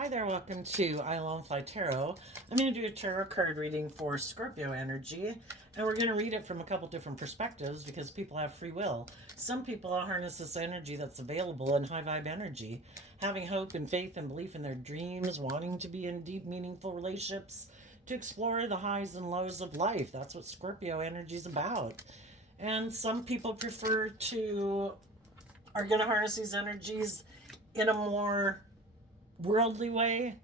Hi there, welcome to I Alone Fly Tarot. I'm going to do a tarot card reading for Scorpio energy, and we're going to read it from a couple different perspectives because people have free will. Some people harness this energy that's available in high vibe energy, having hope and faith and belief in their dreams, wanting to be in deep, meaningful relationships, to explore the highs and lows of life. That's what Scorpio energy is about. And some people are going to harness these energies in a more worldly way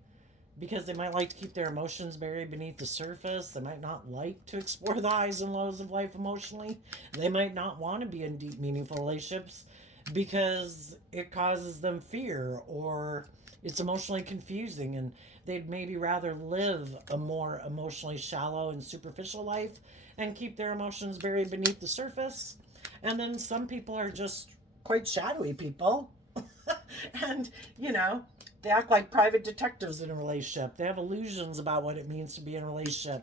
because they might like to keep their emotions buried beneath the surface. They might not like to explore the highs and lows of life emotionally. They might not want to be in deep, meaningful relationships because it causes them fear or it's emotionally confusing, and they'd maybe rather live a more emotionally shallow and superficial life and keep their emotions buried beneath the surface. And then some people are just quite shadowy people. And, they act like private detectives in a relationship. They have illusions about what it means to be in a relationship.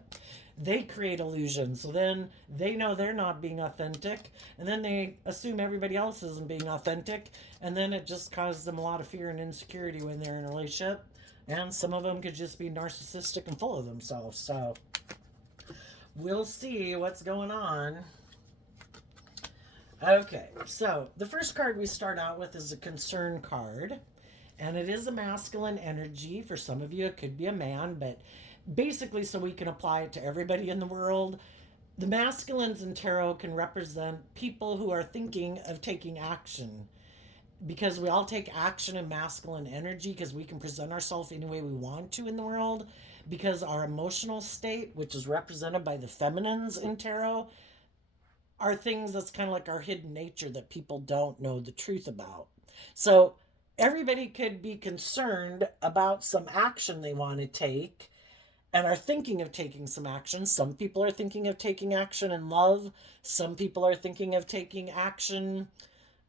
They create illusions. So then they know they're not being authentic. And then they assume everybody else isn't being authentic. And then it just causes them a lot of fear and insecurity when they're in a relationship. And some of them could just be narcissistic and full of themselves. So we'll see what's going on. Okay, so the first card we start out with is a concern card. And it is a masculine energy. For some of you, it could be a man, but basically, so we can apply it to everybody in the world, the masculines in tarot can represent people who are thinking of taking action. Because we all take action in masculine energy because we can present ourselves any way we want to in the world. Because our emotional state, which is represented by the feminines in tarot, are things that's kind of like our hidden nature that people don't know the truth about. So everybody could be concerned about some action they want to take and are thinking of taking some action. Some people are thinking of taking action in love. Some people are thinking of taking action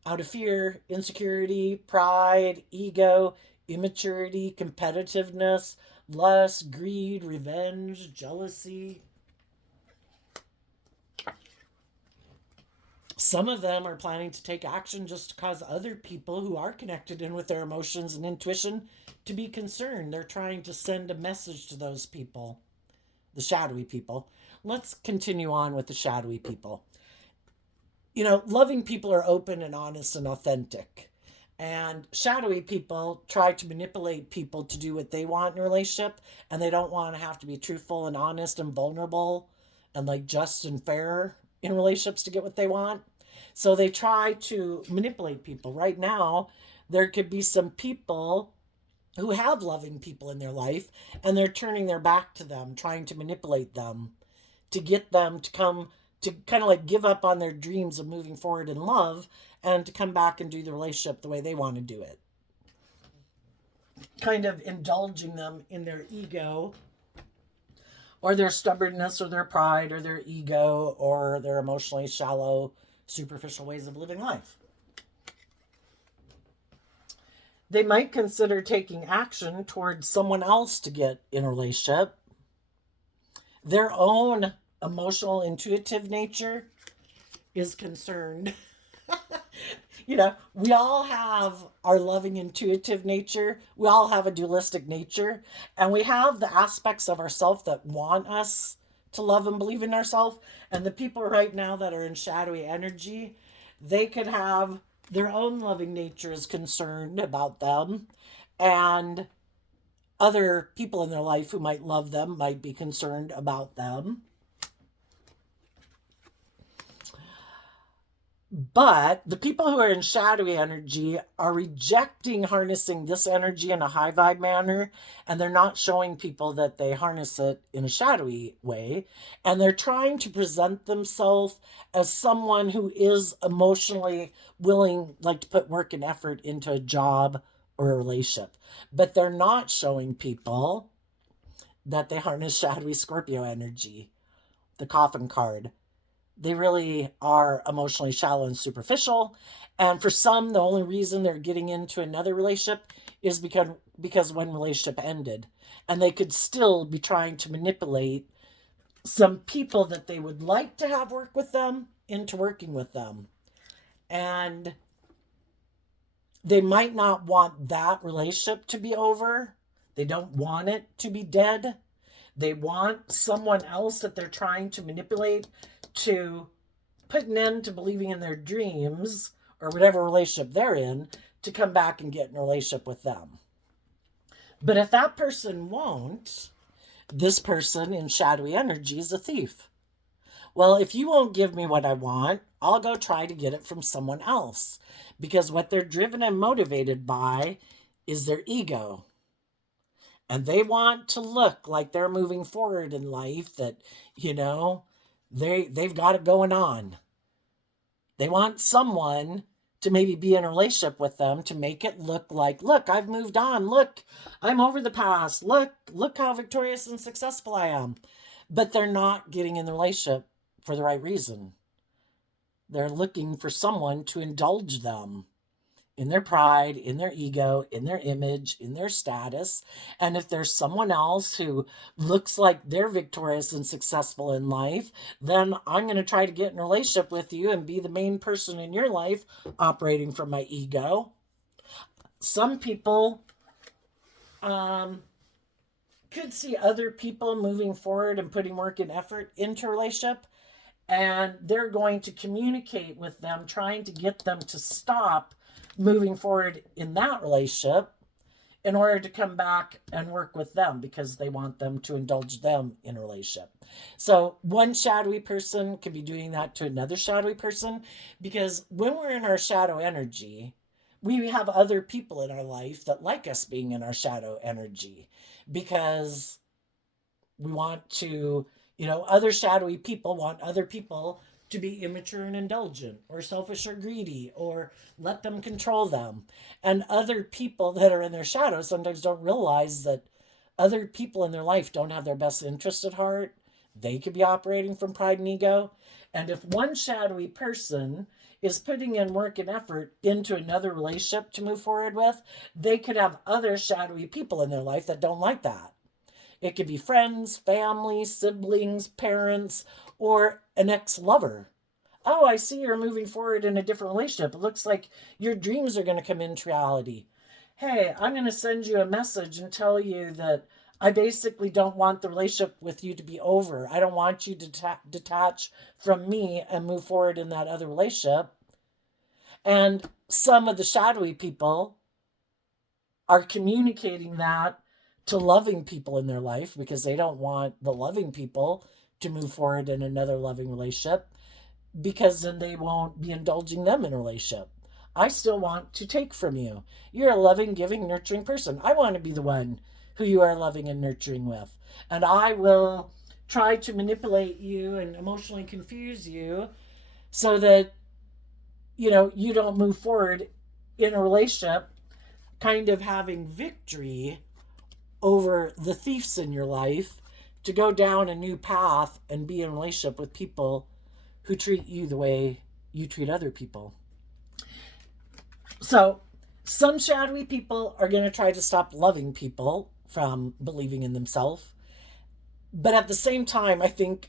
out of fear, insecurity, pride, ego, immaturity, competitiveness, lust, greed, revenge, jealousy. Some of them are planning to take action just to cause other people who are connected in with their emotions and intuition to be concerned. They're trying to send a message to those people, the shadowy people. Let's continue on with the shadowy people. Loving people are open and honest and authentic. And shadowy people try to manipulate people to do what they want in a relationship, and they don't want to have to be truthful and honest and vulnerable and like just and fair in relationships to get what they want. So they try to manipulate people. Right now, there could be some people who have loving people in their life and they're turning their back to them, trying to manipulate them to get them to come to kind of like give up on their dreams of moving forward in love and to come back and do the relationship the way they want to do it. Kind of indulging them in their ego or their stubbornness or their pride or their ego or their emotionally shallow, superficial ways of living life. They might consider taking action towards someone else to get in a relationship. Their own emotional, intuitive nature is concerned. We all have our loving, intuitive nature. We all have a dualistic nature. And we have the aspects of ourselves that want us to love and believe in ourselves. And the people right now that are in shadowy energy, they could have their own loving nature is concerned about them. And other people in their life who might love them might be concerned about them. But the people who are in shadowy energy are rejecting harnessing this energy in a high vibe manner, and they're not showing people that they harness it in a shadowy way. And they're trying to present themselves as someone who is emotionally willing, like to put work and effort into a job or a relationship. But they're not showing people that they harness shadowy Scorpio energy, the coffin card. They really are emotionally shallow and superficial. And for some, the only reason they're getting into another relationship is because one relationship ended. And they could still be trying to manipulate some people that they would like to have work with them into working with them. And they might not want that relationship to be over, They don't want it to be dead. They want someone else that they're trying to manipulate to put an end to believing in their dreams or whatever relationship they're in to come back and get in a relationship with them. But if that person won't, this person in shadowy energy is a thief. Well, if you won't give me what I want, I'll go try to get it from someone else. Because what they're driven and motivated by is their ego. And they want to look like they're moving forward in life, that, they've got it going on. They want someone to maybe be in a relationship with them to make it look like, look, I've moved on. Look, I'm over the past. Look how victorious and successful I am. But they're not getting in the relationship for the right reason. They're looking for someone to indulge them in their pride, in their ego, in their image, in their status. And if there's someone else who looks like they're victorious and successful in life, then I'm going to try to get in a relationship with you and be the main person in your life operating from my ego. Some people could see other people moving forward and putting work and effort into a relationship, and they're going to communicate with them, trying to get them to stop moving forward in that relationship in order to come back and work with them, because they want them to indulge them in a relationship. So one shadowy person could be doing that to another shadowy person, because when we're in our shadow energy, we have other people in our life that like us being in our shadow energy, because we want to, other shadowy people want other people to be immature and indulgent, or selfish or greedy, or let them control them. And other people that are in their shadow sometimes don't realize that other people in their life don't have their best interest at heart. They could be operating from pride and ego. And if one shadowy person is putting in work and effort into another relationship to move forward with, they could have other shadowy people in their life that don't like that. It could be friends, family, siblings, parents, or an ex-lover. Oh, I see you're moving forward in a different relationship. It looks like your dreams are going to come into reality. Hey, I'm going to send you a message and tell you that I basically don't want the relationship with you to be over. I don't want you to detach from me and move forward in that other relationship. And some of the shadowy people are communicating that to loving people in their life, because they don't want the loving people to move forward in another loving relationship, because then they won't be indulging them in a relationship. I still want to take from you. You're a loving, giving, nurturing person. I want to be the one who you are loving and nurturing with. And I will try to manipulate you and emotionally confuse you so that, you don't move forward in a relationship kind of having victory over the thieves in your life, to go down a new path and be in a relationship with people who treat you the way you treat other people. So some shadowy people are going to try to stop loving people from believing in themselves. But at the same time, I think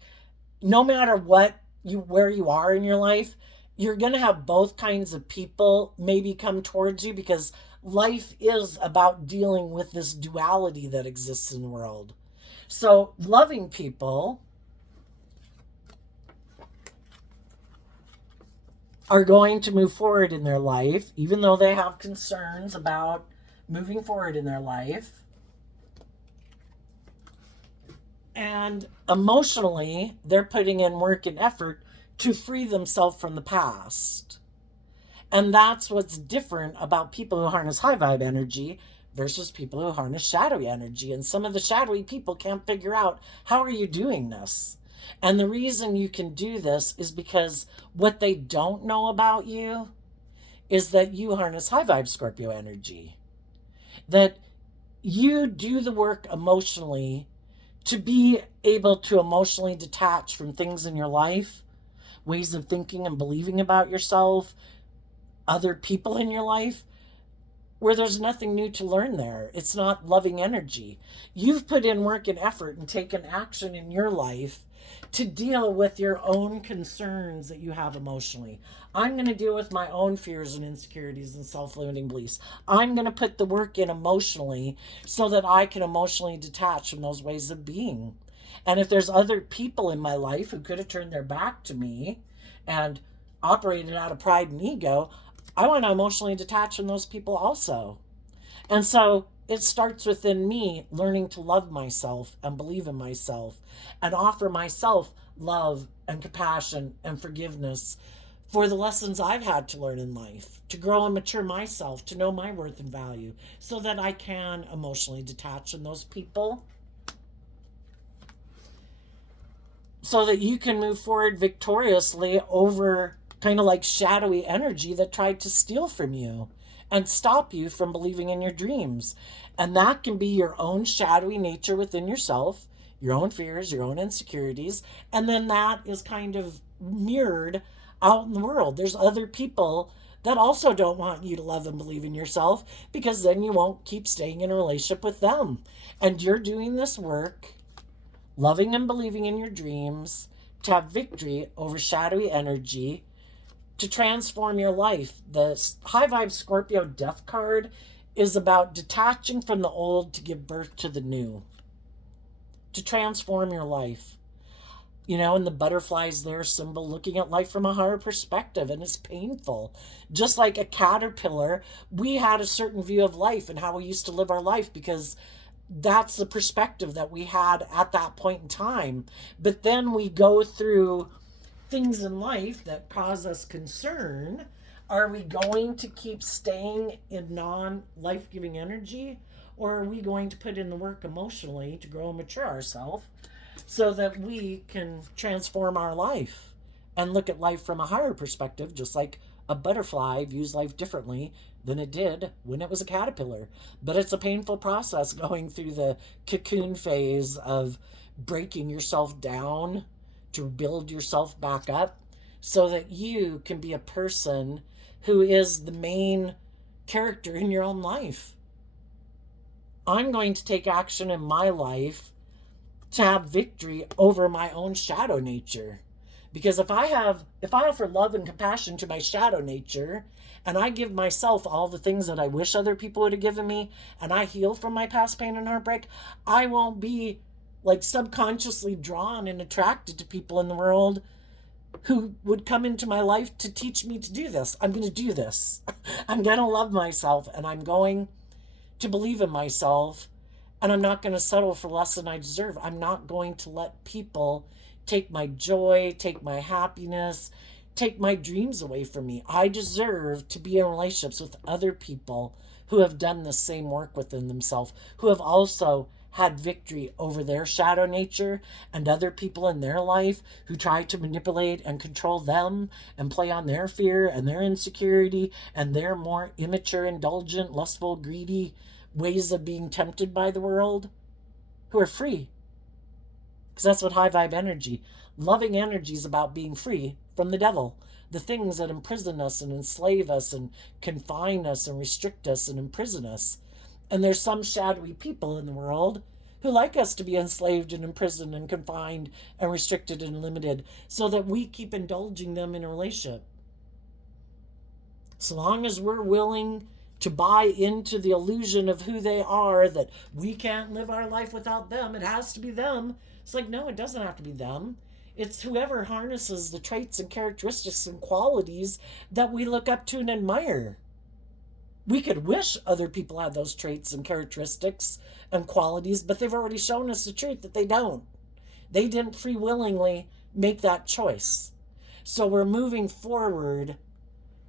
no matter where you are in your life, you're going to have both kinds of people maybe come towards you, because life is about dealing with this duality that exists in the world. So loving people are going to move forward in their life, even though they have concerns about moving forward in their life. And emotionally, they're putting in work and effort to free themselves from the past. And that's what's different about people who harness high vibe energy versus people who harness shadowy energy. And some of the shadowy people can't figure out, how are you doing this? And the reason you can do this is because what they don't know about you is that you harness high vibe Scorpio energy. That you do the work emotionally to be able to emotionally detach from things in your life, ways of thinking and believing about yourself, other people in your life, where there's nothing new to learn there. It's not loving energy. You've put in work and effort and taken action in your life to deal with your own concerns that you have emotionally. I'm going to deal with my own fears and insecurities and self-limiting beliefs. I'm going to put the work in emotionally so that I can emotionally detach from those ways of being. And if there's other people in my life who could have turned their back to me and operated out of pride and ego, I want to emotionally detach from those people also. And so it starts within me learning to love myself and believe in myself and offer myself love and compassion and forgiveness for the lessons I've had to learn in life, to grow and mature myself, to know my worth and value, so that I can emotionally detach from those people, so that you can move forward victoriously over kind of like shadowy energy that tried to steal from you and stop you from believing in your dreams. And that can be your own shadowy nature within yourself, your own fears, your own insecurities. And then that is kind of mirrored out in the world. There's other people that also don't want you to love and believe in yourself, because then you won't keep staying in a relationship with them. And you're doing this work, loving and believing in your dreams, to have victory over shadowy energy, to transform your life. The High Vibe Scorpio Death card is about detaching from the old to give birth to the new, to transform your life. You know, and the butterfly's their symbol, looking at life from a higher perspective, and it's painful. Just like a caterpillar, we had a certain view of life and how we used to live our life because that's the perspective that we had at that point in time. But then we go through things in life that cause us concern. Are we going to keep staying in non-life-giving energy, or are we going to put in the work emotionally to grow and mature ourselves so that we can transform our life and look at life from a higher perspective, just like a butterfly views life differently than it did when it was a caterpillar. But it's a painful process going through the cocoon phase of breaking yourself down to build yourself back up so that you can be a person who is the main character in your own life. I'm going to take action in my life to have victory over my own shadow nature. Because if I offer love and compassion to my shadow nature, and I give myself all the things that I wish other people would have given me, and I heal from my past pain and heartbreak, I won't be like subconsciously drawn and attracted to people in the world who would come into my life to teach me to do this. I'm going to do this. I'm going to love myself, and I'm going to believe in myself, and I'm not going to settle for less than I deserve. I'm not going to let people take my joy, take my happiness, take my dreams away from me. I deserve to be in relationships with other people who have done the same work within themselves, who have also had victory over their shadow nature, and other people in their life who try to manipulate and control them and play on their fear and their insecurity and their more immature, indulgent, lustful, greedy ways of being tempted by the world, who are free. Because that's what high vibe energy, loving energy, is about: being free from the devil, the things that imprison us and enslave us and confine us and restrict us and imprison us. And there's some shadowy people in the world who like us to be enslaved and imprisoned and confined and restricted and limited, so that we keep indulging them in a relationship. So long as we're willing to buy into the illusion of who they are, that we can't live our life without them, it has to be them. It's like, no, it doesn't have to be them. It's whoever harnesses the traits and characteristics and qualities that we look up to and admire. We could wish other people had those traits and characteristics and qualities, but they've already shown us the truth that they don't. They didn't free willingly make that choice. So we're moving forward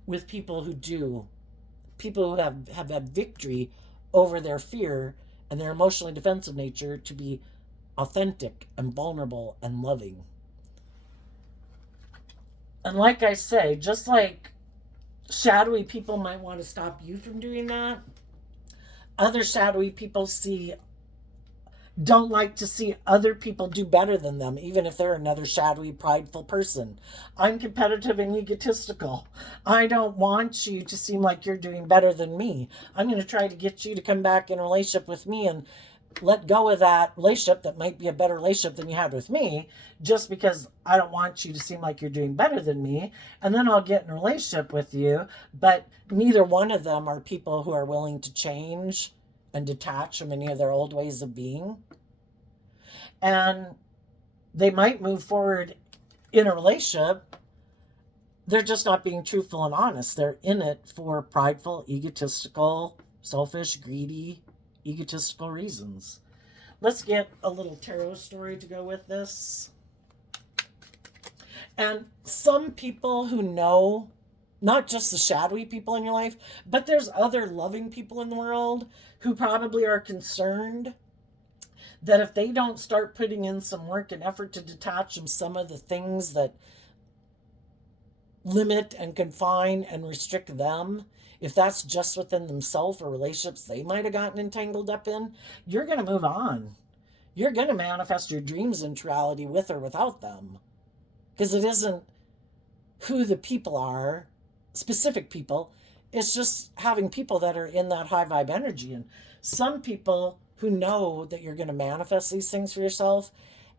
with people who do. People who have had victory over their fear and their emotionally defensive nature to be authentic and vulnerable and loving. And like I say, just like shadowy people might want to stop you from doing that, other shadowy people see don't like to see other people do better than them, even if they're another shadowy, prideful person. I'm competitive and egotistical. I don't want you to seem like you're doing better than me. I'm going to try to get you to come back in a relationship with me and let go of that relationship that might be a better relationship than you had with me, just because I don't want you to seem like you're doing better than me. And then I'll get in a relationship with you. But neither one of them are people who are willing to change and detach from any of their old ways of being. And they might move forward in a relationship. They're just not being truthful and honest. They're in it for prideful, egotistical, selfish, greedy, egotistical reasons. Let's get a little tarot story to go with this. And some people who know, not just the shadowy people in your life, but there's other loving people in the world who probably are concerned that if they don't start putting in some work and effort to detach from some of the things that limit and confine and restrict them, if that's just within themselves or relationships they might have gotten entangled up in, you're going to move on. You're going to manifest your dreams into reality with or without them. Because it isn't who the people are, specific people. It's just having people that are in that high vibe energy. And some people who know that you're going to manifest these things for yourself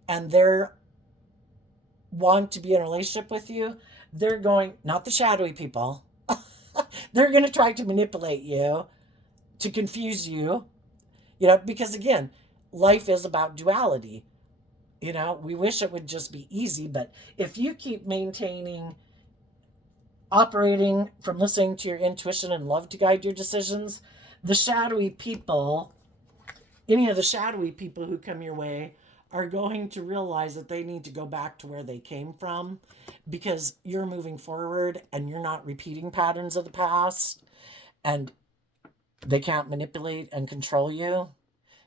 and they're want to be in a relationship with you, they're going, not the shadowy people, they're going to try to manipulate you, to confuse you, because again, life is about duality. We wish it would just be easy, but if you keep maintaining, operating from listening to your intuition and love to guide your decisions, the shadowy people, any of the shadowy people who come your way, are going to realize that they need to go back to where they came from, because you're moving forward and you're not repeating patterns of the past, and they can't manipulate and control you.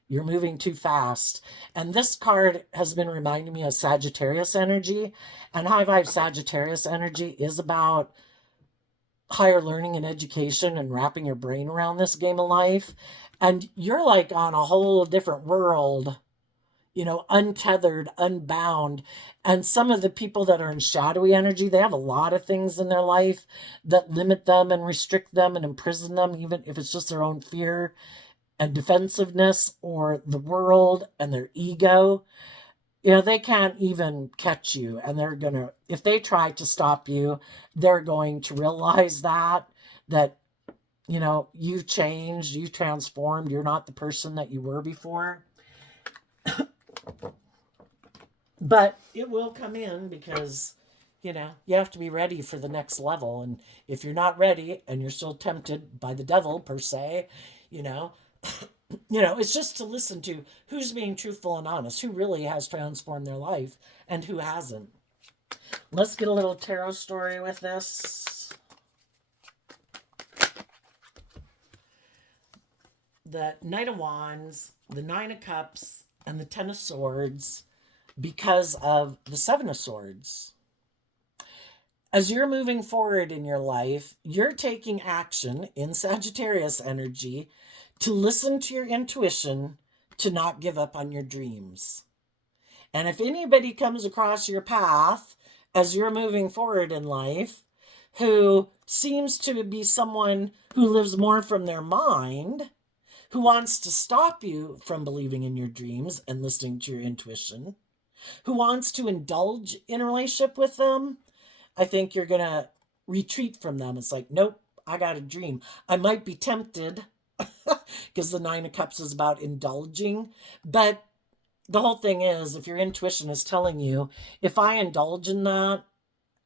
You're moving too fast. And this card has been reminding me of Sagittarius energy. And high vibe Sagittarius energy is about higher learning and education and wrapping your brain around this game of life. And you're like on a whole different world, untethered, unbound. And some of the people that are in shadowy energy, they have a lot of things in their life that limit them and restrict them and imprison them, even if it's just their own fear and defensiveness or the world and their ego. They can't even catch you. And they're going to, if they try to stop you, they're going to realize that, you've changed, you've transformed, you're not the person that you were before. But it will come in because, you have to be ready for the next level. And if you're not ready and you're still tempted by the devil, per se, it's just to listen to who's being truthful and honest, who really has transformed their life and who hasn't. Let's get a little tarot story with this. The Knight of Wands, the Nine of Cups, and the Ten of Swords, because of the Seven of Swords. As you're moving forward in your life, you're taking action in Sagittarius energy to listen to your intuition, to not give up on your dreams. And if anybody comes across your path as you're moving forward in life who seems to be someone who lives more from their mind, who wants to stop you from believing in your dreams and listening to your intuition, who wants to indulge in a relationship with them, I think you're going to retreat from them. It's like, nope, I got a dream. I might be tempted because the Nine of Cups is about indulging. But the whole thing is, if your intuition is telling you, if I indulge in that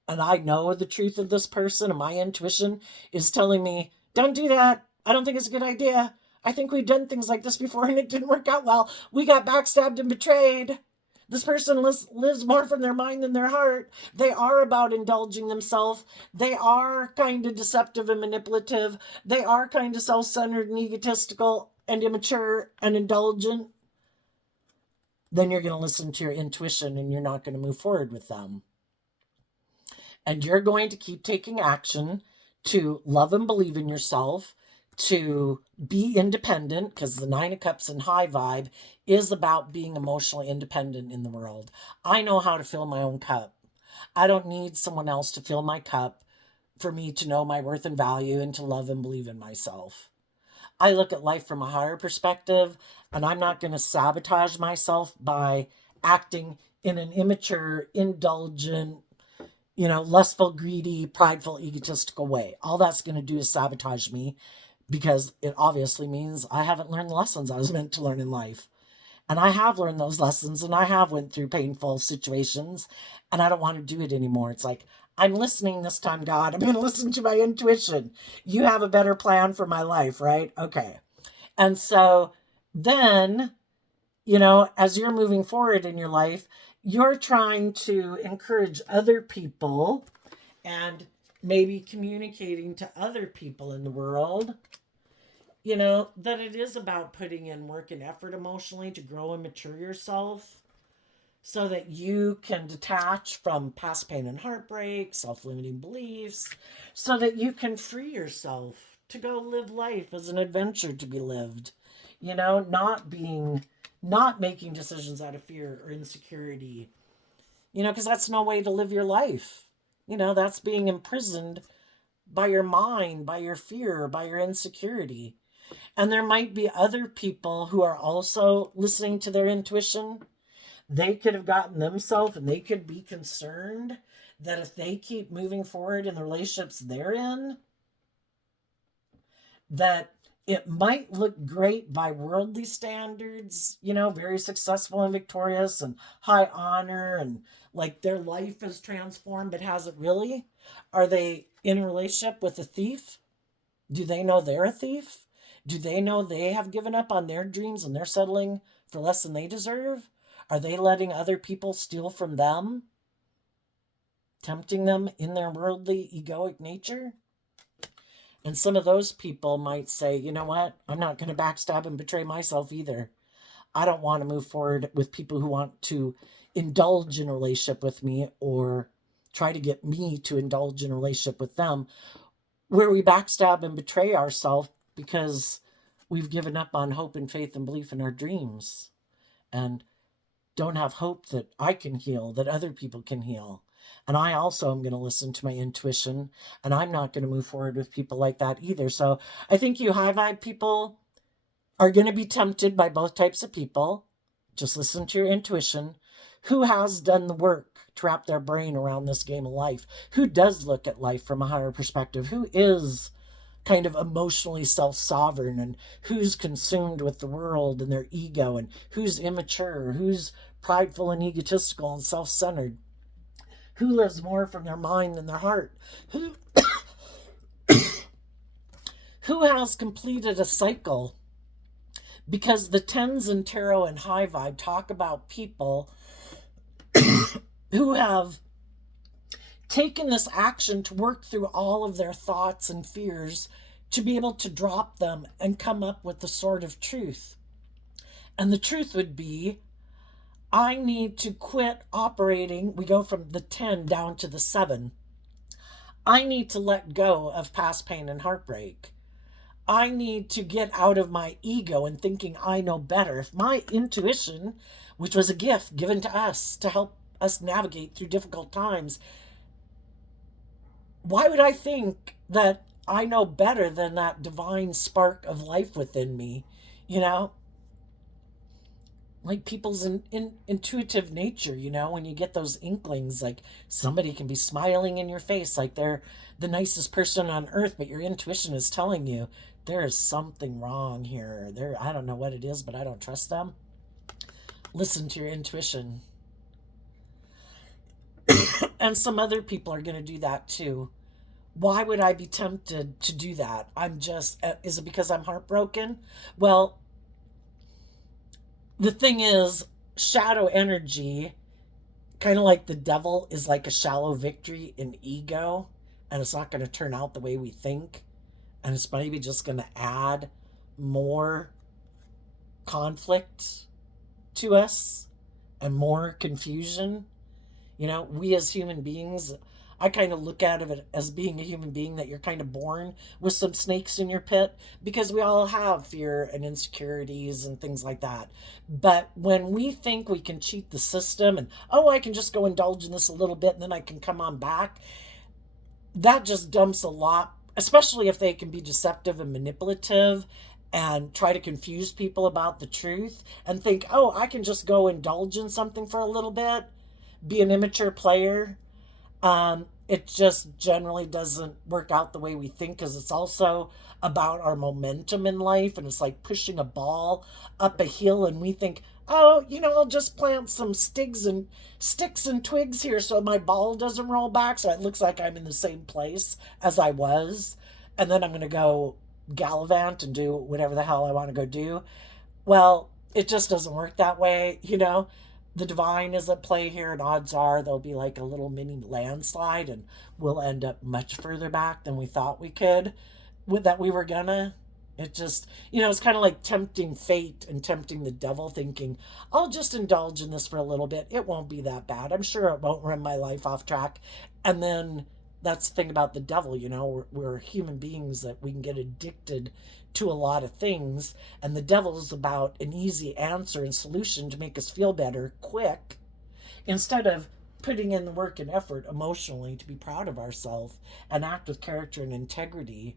and I know the truth of this person and my intuition is telling me, don't do that. I don't think it's a good idea. I think we've done things like this before and it didn't work out well. We got backstabbed and betrayed. This person lives more from their mind than their heart. They are about indulging themselves. They are kind of deceptive and manipulative. They are kind of self-centered and egotistical and immature and indulgent. Then you're going to listen to your intuition and you're not going to move forward with them. And you're going to keep taking action to love and believe in yourself, to be independent, because the Nine of Cups and high vibe is about being emotionally independent in the world. I know how to fill my own cup. I don't need someone else to fill my cup for me to know my worth and value and to love and believe in myself. I look at life from a higher perspective, and I'm not going to sabotage myself by acting in an immature, indulgent, lustful, greedy, prideful, egotistical way. All that's going to do is sabotage me, because it obviously means I haven't learned the lessons I was meant to learn in life. And I have learned those lessons, and I have went through painful situations, and I don't want to do it anymore. It's like, I'm listening this time, God. I'm going to listen to my intuition. You have a better plan for my life, right? Okay. And so then, as you're moving forward in your life, you're trying to encourage other people and maybe communicating to other people in the world, that it is about putting in work and effort emotionally to grow and mature yourself so that you can detach from past pain and heartbreak, self limiting beliefs, so that you can free yourself to go live life as an adventure to be lived, not making decisions out of fear or insecurity, because that's no way to live your life. That's being imprisoned by your mind, by your fear, by your insecurity. And there might be other people who are also listening to their intuition. They could have gotten themselves, and they could be concerned that if they keep moving forward in the relationships they're in, that it might look great by worldly standards, very successful and victorious and high honor, and like their life is transformed, but has it really? Are they in a relationship with a thief? Do they know they're a thief? Do they know they have given up on their dreams and they're settling for less than they deserve? Are they letting other people steal from them, tempting them in their worldly, egoic nature? And some of those people might say, you know what? I'm not going to backstab and betray myself either. I don't want to move forward with people who want to indulge in a relationship with me or try to get me to indulge in a relationship with them, where we backstab and betray ourselves because we've given up on hope and faith and belief in our dreams and don't have hope that I can heal, that other people can heal. And I also am going to listen to my intuition, and I'm not going to move forward with people like that either. So I think you high vibe people are going to be tempted by both types of people. Just listen to your intuition. Who has done the work to wrap their brain around this game of life? Who does look at life from a higher perspective? Who is kind of emotionally self-sovereign, and who's consumed with the world and their ego, and who's immature, who's prideful and egotistical and self-centered, who lives more from their mind than their heart, who has completed a cycle, because the tens and tarot and high vibe talk about people who have taken this action to work through all of their thoughts and fears to be able to drop them and come up with the sword of truth. And the truth would be, I need to quit operating. We go from the 10 down to the 7. I need to let go of past pain and heartbreak. I need to get out of my ego and thinking I know better. If my intuition, which was a gift given to us to help us navigate through difficult times, why would I think that I know better than that divine spark of life within me? You know, like people's intuitive nature, when you get those inklings, like somebody can be smiling in your face like they're the nicest person on earth, but your intuition is telling you there is something wrong here. I don't know what it is, but I don't trust them. Listen to your intuition. And some other people are going to do that too. Why would I be tempted to do that? Is it because I'm heartbroken? Well, the thing is, shadow energy, kind of like the devil, is like a shallow victory in ego, and it's not going to turn out the way we think, and it's maybe just going to add more conflict to us and more confusion. We as human beings, I kind of look at it as being a human being, that you're kind of born with some snakes in your pit, because we all have fear and insecurities and things like that. But when we think we can cheat the system and, oh, I can just go indulge in this a little bit and then I can come on back, that just dumps a lot, especially if they can be deceptive and manipulative and try to confuse people about the truth and think, oh, I can just go indulge in something for a little bit, be an immature player. It just generally doesn't work out the way we think, because it's also about our momentum in life, and it's like pushing a ball up a hill, and we think, oh, I'll just plant some sticks and twigs here so my ball doesn't roll back, so it looks like I'm in the same place as I was, and then I'm going to go gallivant and do whatever the hell I want to go do. Well, it just doesn't work that way. The divine is at play here, and odds are there'll be like a little mini landslide, and we'll end up much further back than we thought we could, that we were gonna. It just, it's kind of like tempting fate and tempting the devil, thinking, I'll just indulge in this for a little bit. It won't be that bad. I'm sure it won't run my life off track. And then that's the thing about the devil, we're human beings, that we can get addicted to a lot of things, and the devil's about an easy answer and solution to make us feel better quick, instead of putting in the work and effort emotionally to be proud of ourselves and act with character and integrity,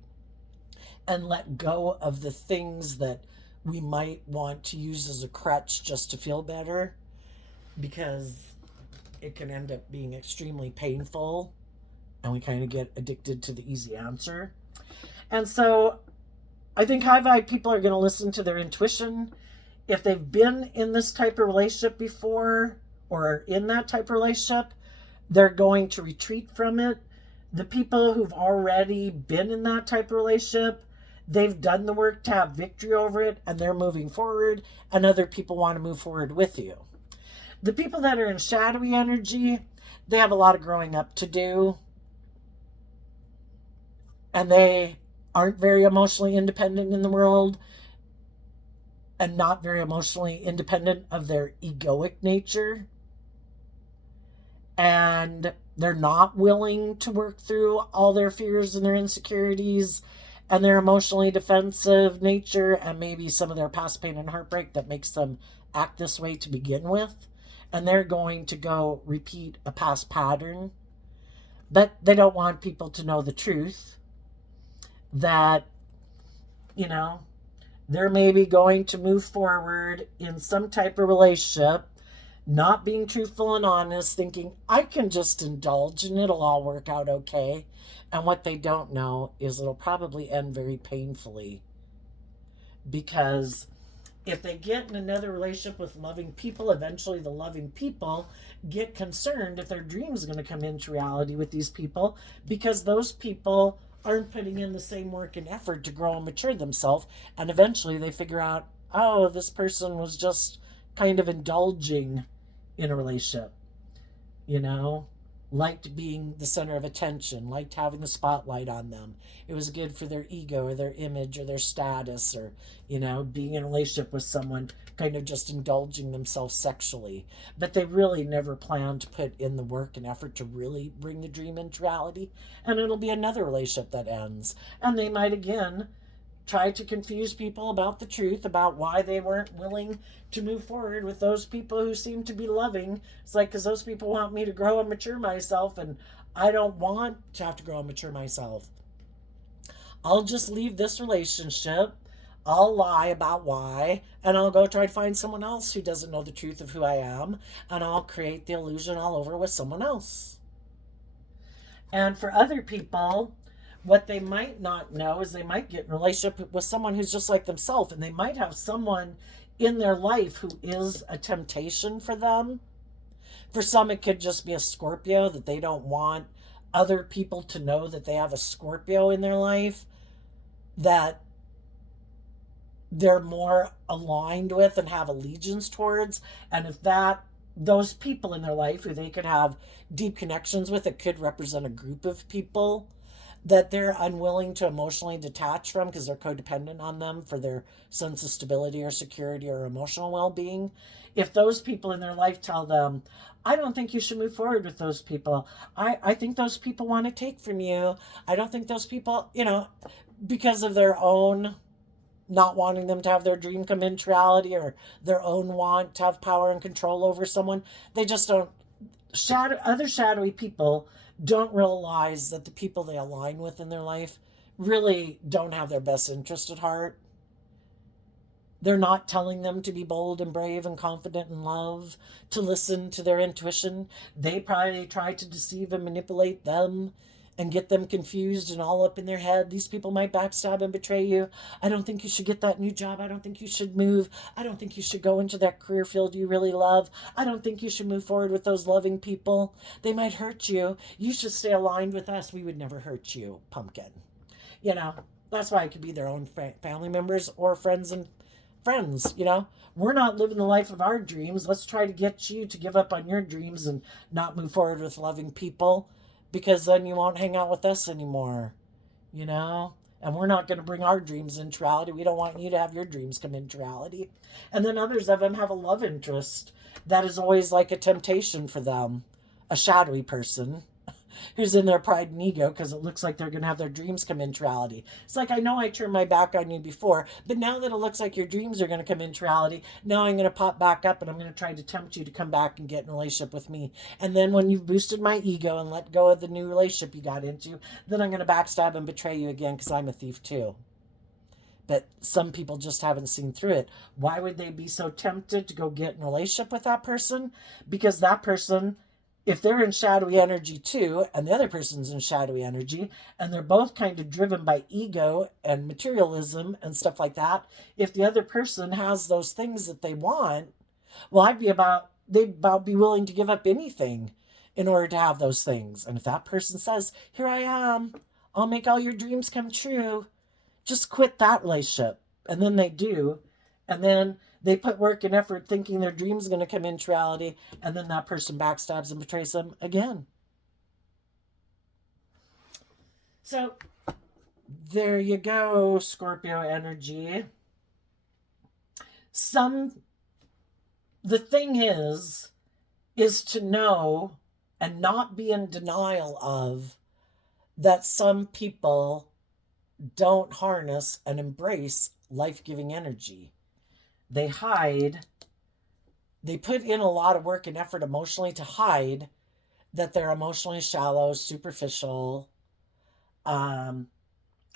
and let go of the things that we might want to use as a crutch just to feel better, because it can end up being extremely painful, and we kind of get addicted to the easy answer. And so I think high vibe people are going to listen to their intuition. If they've been in this type of relationship before, or are in that type of relationship, they're going to retreat from it. The people who've already been in that type of relationship, they've done the work to have victory over it, and they're moving forward, and other people want to move forward with you. The people that are in shadowy energy, they have a lot of growing up to do, and they aren't very emotionally independent in the world, and not very emotionally independent of their egoic nature. And they're not willing to work through all their fears and their insecurities and their emotionally defensive nature, and maybe some of their past pain and heartbreak that makes them act this way to begin with. And they're going to go repeat a past pattern. But they don't want people to know the truth, that, they're maybe going to move forward in some type of relationship, not being truthful and honest, thinking, I can just indulge and it'll all work out okay. And what they don't know is it'll probably end very painfully, because if they get in another relationship with loving people, eventually the loving people get concerned if their dreams are going to come into reality with these people, because those people aren't putting in the same work and effort to grow and mature themselves. And eventually they figure out, oh, this person was just kind of indulging in a relationship, liked being the center of attention, liked having the spotlight on them. It was good for their ego or their image or their status, or, being in a relationship with someone, kind of just indulging themselves sexually. But they really never planned to put in the work and effort to really bring the dream into reality. And it'll be another relationship that ends. And they might again try to confuse people about the truth, about why they weren't willing to move forward with those people who seem to be loving. It's like, because those people want me to grow and mature myself, and I don't want to have to grow and mature myself. I'll just leave this relationship, I'll lie about why, and I'll go try to find someone else who doesn't know the truth of who I am, and I'll create the illusion all over with someone else. And for other people, what they might not know is they might get in a relationship with someone who's just like themselves, and they might have someone in their life who is a temptation for them. For some, it could just be a Scorpio, that they don't want other people to know that they have a Scorpio in their life that they're more aligned with and have allegiance towards. And if those people in their life who they could have deep connections with, it could represent a group of people that they're unwilling to emotionally detach from because they're codependent on them for their sense of stability or security or emotional well-being. If those people in their life tell them, I don't think you should move forward with those people, I think those people want to take from you, I don't think those people, because of their own not wanting them to have their dream come into reality, or their own want to have power and control over someone, they just don't. Other shadowy people don't realize that the people they align with in their life really don't have their best interest at heart. They're not telling them to be bold and brave and confident in love, to listen to their intuition. They probably try to deceive and manipulate them and get them confused and all up in their head. These people might backstab and betray you. I don't think you should get that new job. I don't think you should move. I don't think you should go into that career field you really love. I don't think you should move forward with those loving people. They might hurt you. You should stay aligned with us. We would never hurt you, pumpkin. You know, that's why it could be their own family members or friends. We're not living the life of our dreams. Let's try to get you to give up on your dreams and not move forward with loving people, because then you won't hang out with us anymore. And we're not going to bring our dreams into reality. We don't want you to have your dreams come into reality. And then others of them have a love interest that is always like a temptation for them, a shadowy person who's in their pride and ego because it looks like they're going to have their dreams come into reality. It's like, I know I turned my back on you before, but now that it looks like your dreams are going to come into reality, now I'm going to pop back up and I'm going to try to tempt you to come back and get in a relationship with me. And then when you've boosted my ego and let go of the new relationship you got into, then I'm going to backstab and betray you again because I'm a thief too. But some people just haven't seen through it. Why would they be so tempted to go get in a relationship with that person? Because that person, if they're in shadowy energy too, and the other person's in shadowy energy, and they're both kind of driven by ego and materialism and stuff like that, if the other person has those things that they want, well, they'd about be willing to give up anything in order to have those things. And if that person says, here I am, I'll make all your dreams come true, just quit that relationship. And then they do. And then they put work and effort thinking their dream's going to come into reality, and then that person backstabs and betrays them again. So there you go, Scorpio energy. The thing is to know and not be in denial of that some people don't harness and embrace life-giving energy. They hide. They put in a lot of work and effort emotionally to hide that they're emotionally shallow, superficial, want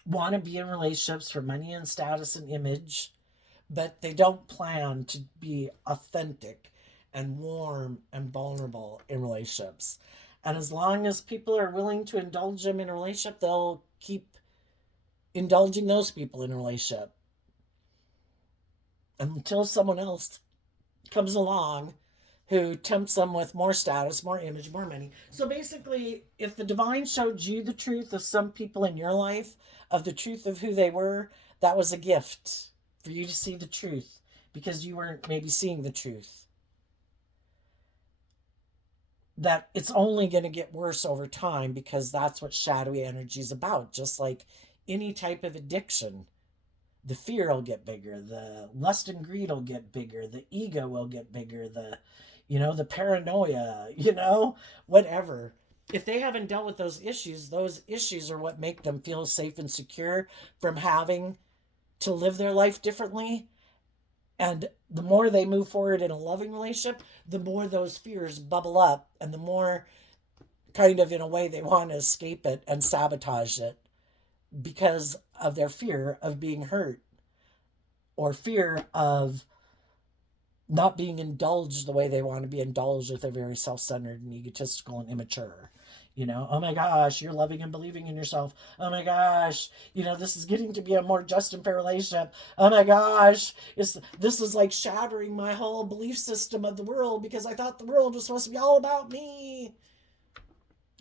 to be in relationships for money and status and image, but they don't plan to be authentic and warm and vulnerable in relationships. And as long as people are willing to indulge them in a relationship, they'll keep indulging those people in a relationship until someone else comes along who tempts them with more status, more image, more money. So basically, if the divine showed you the truth of some people in your life, of the truth of who they were, that was a gift for you to see the truth, because you weren't maybe seeing the truth. That it's only going to get worse over time, because that's what shadowy energy is about. Just like any type of addiction, the fear will get bigger, the lust and greed will get bigger, the ego will get bigger, the paranoia, whatever. If they haven't dealt with those issues are what make them feel safe and secure from having to live their life differently. And the more they move forward in a loving relationship, the more those fears bubble up, and the more kind of in a way they want to escape it and sabotage it, because of their fear of being hurt, or fear of not being indulged the way they want to be indulged if they're very self-centered and egotistical and immature. Oh my gosh, you're loving and believing in yourself. Oh my gosh, this is getting to be a more just and fair relationship. Oh my gosh, this is like shattering my whole belief system of the world, because I thought the world was supposed to be all about me.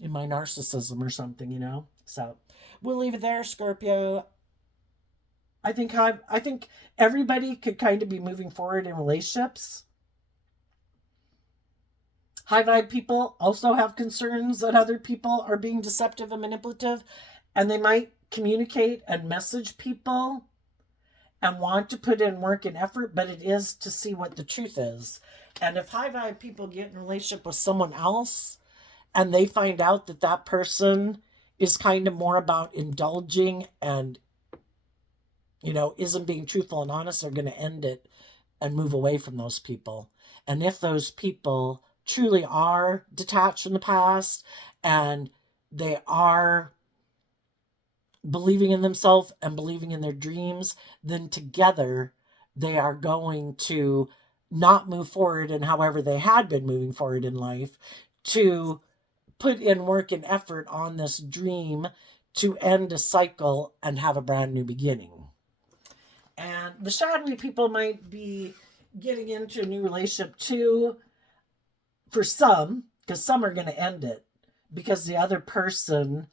In my narcissism or something, So we'll leave it there, Scorpio. I think everybody could kind of be moving forward in relationships. High vibe people also have concerns that other people are being deceptive and manipulative. And they might communicate and message people and want to put in work and effort, but it is to see what the truth is. And if high vibe people get in a relationship with someone else and they find out that that person is kind of more about indulging and, isn't being truthful and honest, they're going to end it and move away from those people. And if those people truly are detached from the past and they are believing in themselves and believing in their dreams, then together they are going to not move forward in however they had been moving forward in life, to put in work and effort on this dream to end a cycle and have a brand new beginning. And the shadowy people might be getting into a new relationship too, for some, because some are going to end it because the other person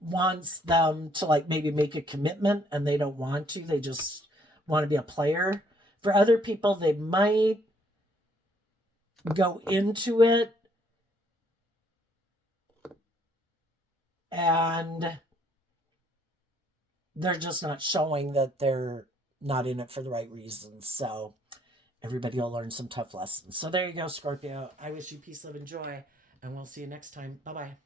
wants them to like maybe make a commitment and they don't want to. They just want to be a player. For other people, they might go into it and they're just not showing that they're not in it for the right reasons. So everybody will learn some tough lessons. So there you go, Scorpio. I wish you peace, love, and joy, and we'll see you next time. Bye bye.